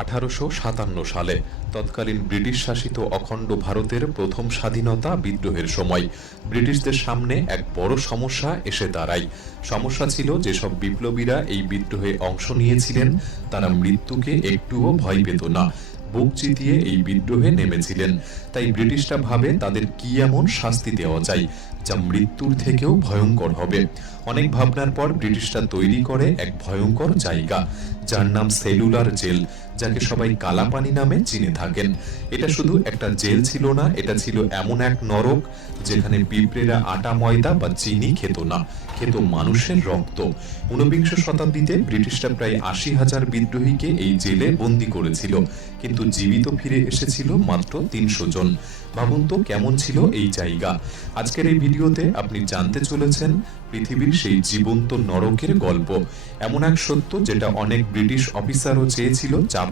1857 সালে তৎকালীন ব্রিটিশ শাসিত অখণ্ড ভারতের প্রথম স্বাধীনতা বিদ্রোহের সময় ব্রিটিশদের সামনে এক বড় সমস্যা এসে দাঁড়ায়। সমস্যা ছিল যেসব বিপ্লবীরা এই বিদ্রোহে অংশ নিয়েছিলেন তারা মৃত্যুকে একটুও ভয় পেত না, বুক চিতিয়ে এই বিদ্রোহে নেমেছিলেন। তাই ব্রিটিশরা ভাবে তাদের কি এমন শাস্তি দেওয়া যায় যা মৃত্যুর থেকেও ভয়ঙ্কর হবে। অনেক ভাবনার পর ব্রিটিশরা তৈরি করে এক ভয়ঙ্কর জায়গা যার নাম সেলুলার জেল, যাকে সবাই কালাপানি নামে চিনে থাকেন। এটা শুধু একটা জেল ছিল না, এটা ছিল এমন এক নরক যেখানে পিঁপড়েরা আটা ময়দা বা চিনি খেত না, খেত মানুষের রক্ত। 19বিংশ শতাব্দীতে ব্রিটিশরা প্রায় 80,000 বিদ্রোহীকে এই জেলে বন্দী করেছিল, কিন্তু জীবিত ফিরে এসেছিল মাত্র 300 জন। ভাবুন তো কেমন ছিল এই জায়গা। আজকের এই ভিডিওতে আপনি জানতে চলেছেন পৃথিবীর সেই জীবন্ত নরকের গল্প, এমন এক সত্য যেটা অনেক ব্রিটিশ অফিসারও চেয়েছিল চাপ